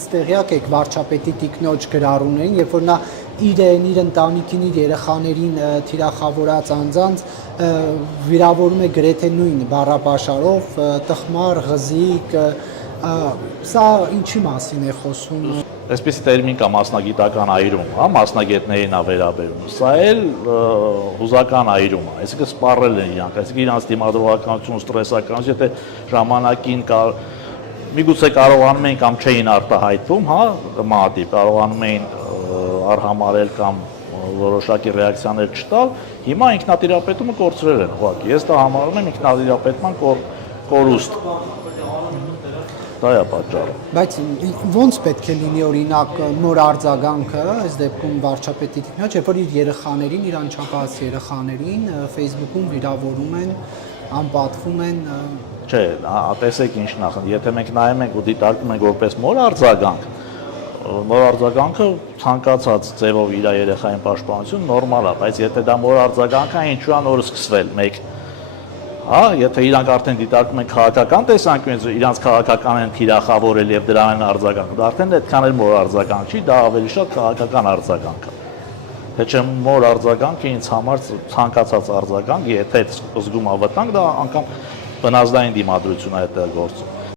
բացից տեղյակ եք վարչապետի տիկնոջ գրառումներին, երբ որ նա իրեն, իր ընտանիքին, իր երեխաներին թիրախավորած անձանց վիրավորում է գրեթե նույն բառապաշարով, տխմար, ղզիկ, սա ինչի մասին է խոսում։ Այսպիսի տերմին կա մասնագիտական այրում, հա, մասնագետներին է վերաբերում։ Սա էլ հուզական այրում է, այսինքն սպառել են իրանք, այսինքն իրանց դիմադրողականություն, ստրեսականություն, եթե ժամանակին միգուցե կարողանում էին կամ չէին արտահայտում, հա, մատի, կարողանում էին արհամարել կամ որոշակի ռեակցիաներ չտալ, հիմա ինքնատիրապետումը կորցրել են ուղղակի։ Ես դա համարում եմ ինքնատիրապետման կորուստ։ Դա է պատճառը։ Բայց ո՞նց պետք է լինի օրինակ նոր արձագանքը, այս դեպքում վարչապետի տիկնոջ, երբ որ իր երեխաներին, իր անչափահաս երեխաներին Facebook-ում վիրավորում են, անպատվում են։ Չէ, տեսեք ինչն է, եթե մենք նայում ենք ու դիտարկում ենք որպես նոր արձագանքը ցանկացած ձևով իր երեխային պաշտպանություն նորմալ է, բայց եթե դա նոր արձագանք է, ինչու է նոր սկսվել, մեկ հա, եթե իրանք արդեն դիտարկում են քաղաքական տեսանկյունից, իրանք քաղաքական են թիրախավորել եւ դրան են արձագանք, դա արդեն այդքան էլ նոր արձագանք չի, դա ավելի շատ քաղաքական արձագանք է։ Թե չէ նոր արձագանքը ինձ համար ցանկացած արձագանք, եթե զգում է վտանգ, դա անգամ բնազդային դիմադրություն է այդտեղ գործում։